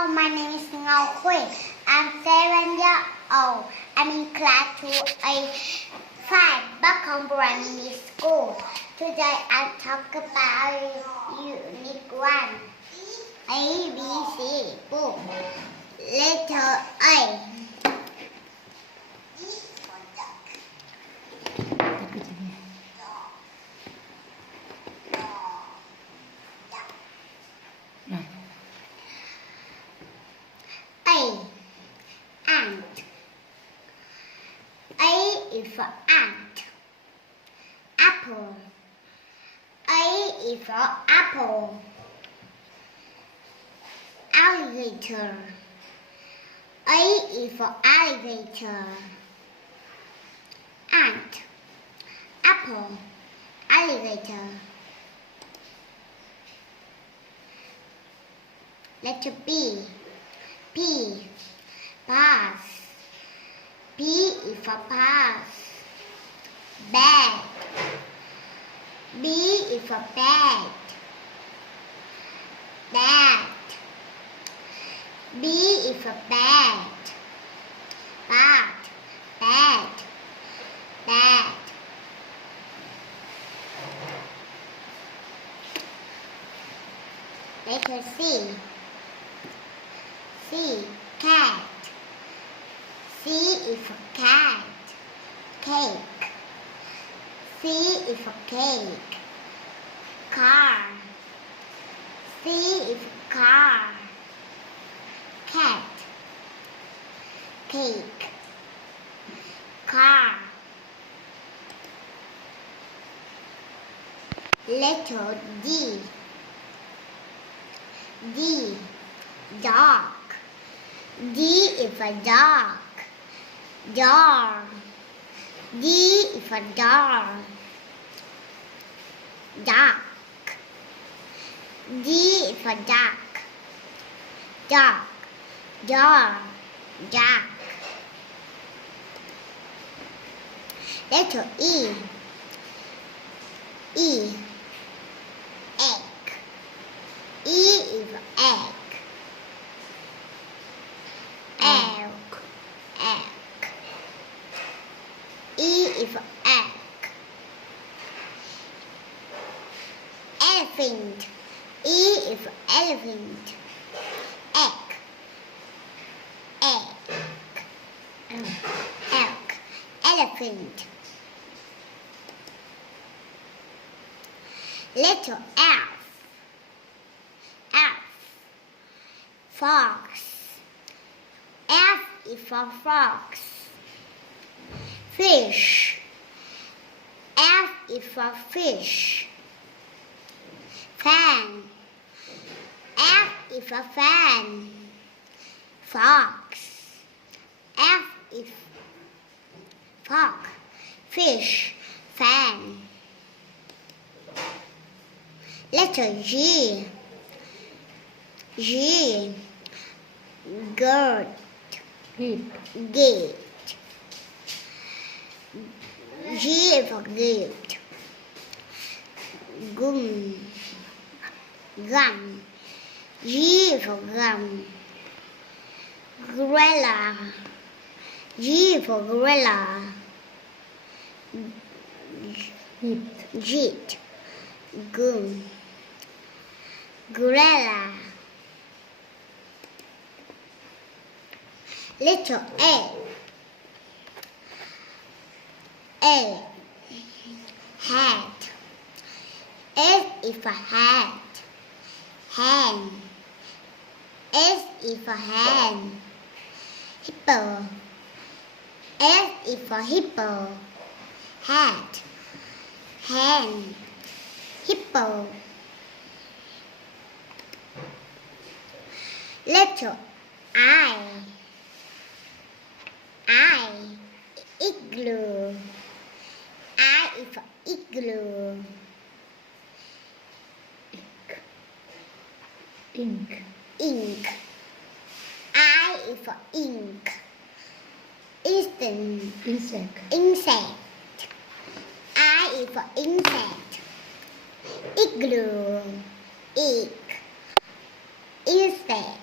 Hello, my name is Ngọc Khuê. I'm 7 years old. I'm in class 2A5 Bắc Primary School. Today I'll talk about Unit 1. A, B, C, book. Letter A. Ant. A is for ant. Apple. A is for apple. Alligator. A is for alligator. Ant. Apple. Alligator. Letter B. P. Pass. P is for pass. Bag. B is for bag. Bat. B is for bat. Bat. Bat. Bat. Letter C. C. Cat. C is for cat. Cake. C is for cake. Car. C is for car. Cat. Cake. Car. Letter D. D. Dog. D is for dog. Door. D is for door. Duck. D is for duck. Duck. Door. Duck. Letter E. E. Egg. E is for egg. Egg. Egg. E is for egg. Elephant. E is for elephant. Egg. Egg. Egg. Elephant. Letter F. F. Fox. F is for fox. Fish. F is for fish. Fan. F is for fan. Fox. F is fox. Fish. Fan. Letter G. G. Goat. Gate. G for gate. Gun. Gun. G for gun. Gorilla. G for gorilla. Jeep. Gun. Gorilla. Letter A. A. Hat. S is for hat. Hand. S is for hand. Hippo. S is for hippo. Hat. Hand. Hippo. Letter I. I. Igloo. I is for igloo. Ink. Ink. I is for ink. Insect. Insect. I is for insect. Igloo. Egg. Insect.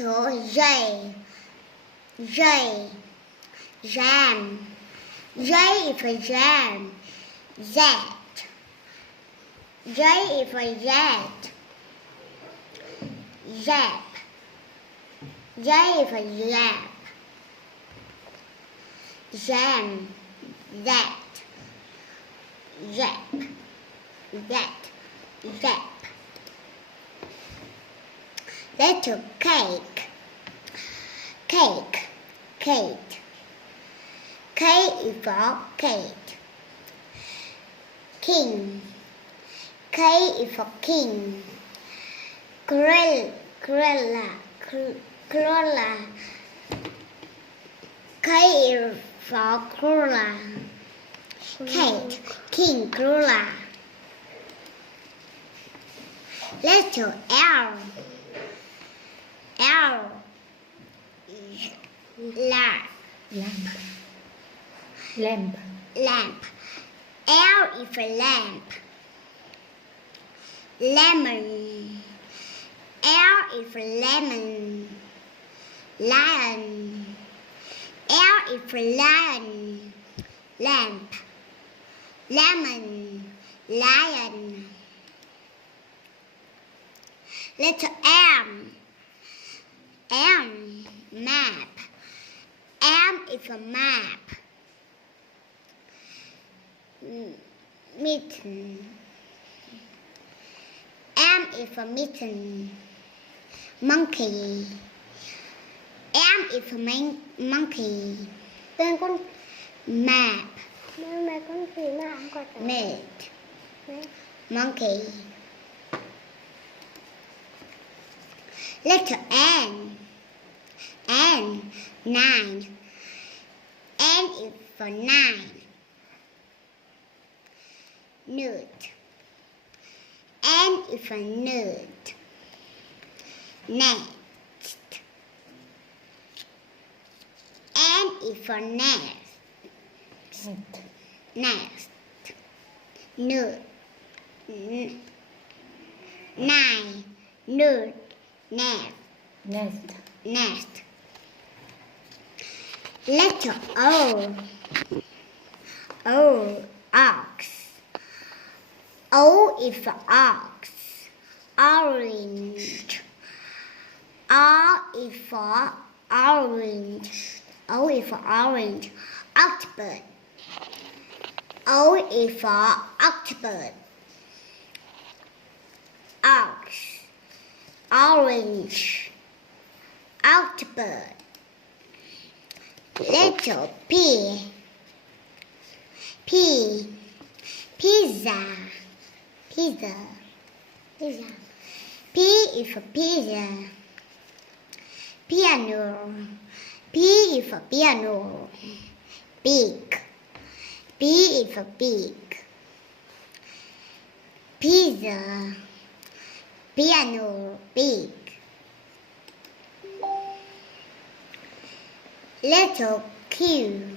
Letter J. J. Jam. J is for jam. Z. J is for Z. Zap. J is for zap. Jam. That. Zap. That. Zap. Letter cake. Cake. Cake. K is for cake. King. K is for king. Cruella. K is for Cruella. Kate. King Cruella. Letter L. L. Lamp. Lamp. L is for lamp. Lemon. L is for lemon. Lion. L is for lion. Lamp. Lemon. Lion. Letter M. M. Map. M is for map. Mitten. M is for mitten. Monkey. M is for monkey. Tên con Map. mẹ con gì mà không có tên. Mate. Monkey. Letter N. N. Nine. N is for nine. Nut. N is for nut. Next. N is for nest. Next. Nut. Nine. Nut. Nest. Nest. Letter O. O. Ox. O is for ox. Orange. R is for orange. O is for orange. Octopus. O is for octopus. Ox. Orange. Octopus. Letter P. P. Pizza. Pizza. Pizza. P is for pizza. Piano. P is for piano. Big. B is for big. Pizza. Piano. Big. Letter Q.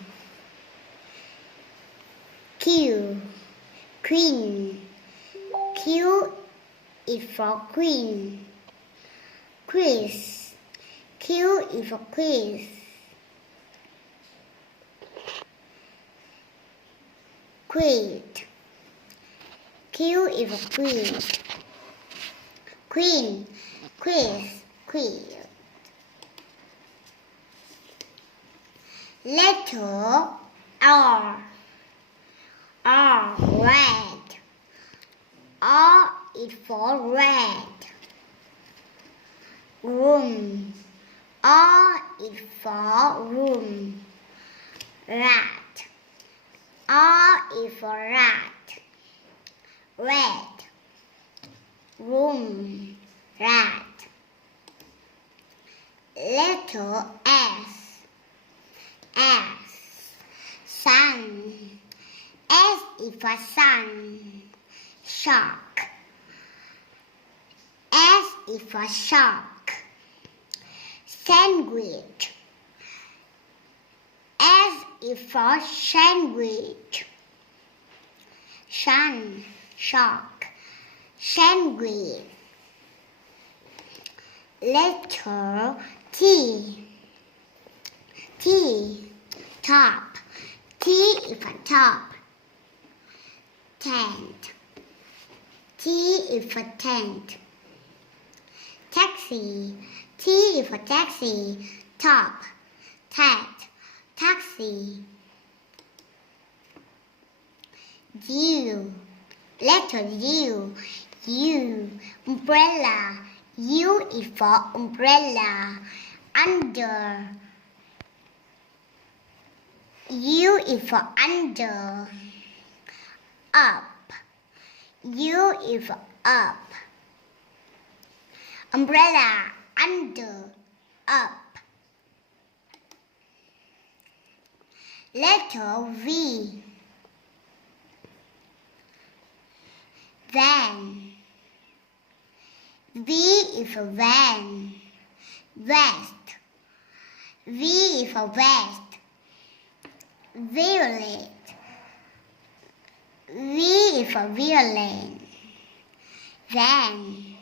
Q. Queen. Q is for queen. Quiz. Q is for quiz. Quid. Q is for quid. Queen. Quiz. Quid. Letter R. R. Red. R is for red. Room. R is for room. Rat. R is for rat. Red. Room. Rat. Letter S. S. Sun. S is for sun. Shark. S is for shark. Sandwich. S is for sandwich. Sun. Shark. Sandwich. Letter T. T. Top. T is for top. Tent. T is for tent. Taxi. T is for taxi. Top. Tent. Taxi. U. Letter U. U. Umbrella. U is for umbrella. Under. U is for under. Up. U is for up. Umbrella. Under. Up. Letter V. Van. V is for van. Vest. V is for vest. Violet. V is for violet. Van.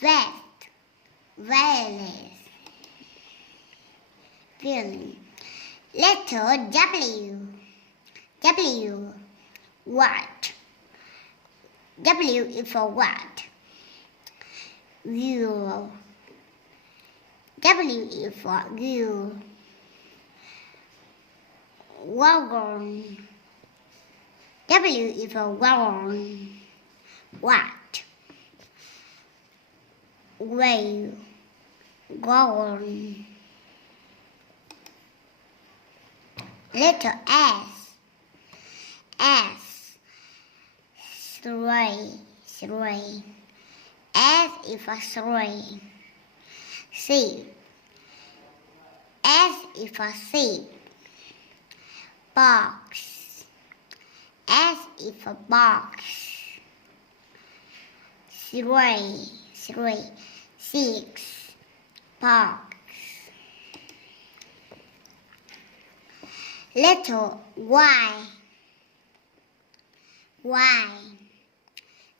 Vest. Violet. Violet. Letter W. W. What? W is for what? Wheel. W is for wheel. Wagon. W is for wagon. What? Whale. Wagon. Letter S. S. Sleigh. Sleigh. S is for sleigh. Seat. S is for seat. Box. S is for box. Sleigh. Sleigh. 6. Box. Letter Y. Y.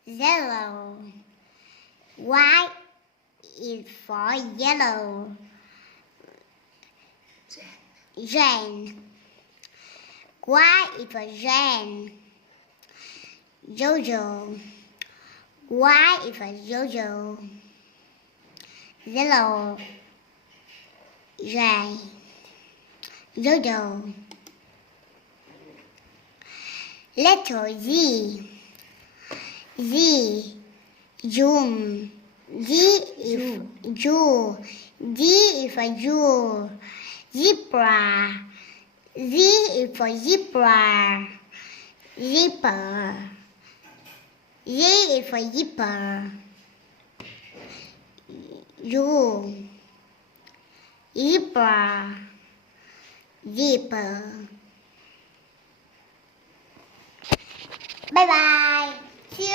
Yellow. Y is for yellow. Jan. Y is for Jan. Jojo. Y is for Jojo. Yellow. Jan. Jojo. Letter Z. Z. Zoom. Z is Jew. Z is for Jew. Zebra. Z is for zebra. Zipper. Z is for zipper. U. Zebra. Zipper. Bye bye. See you.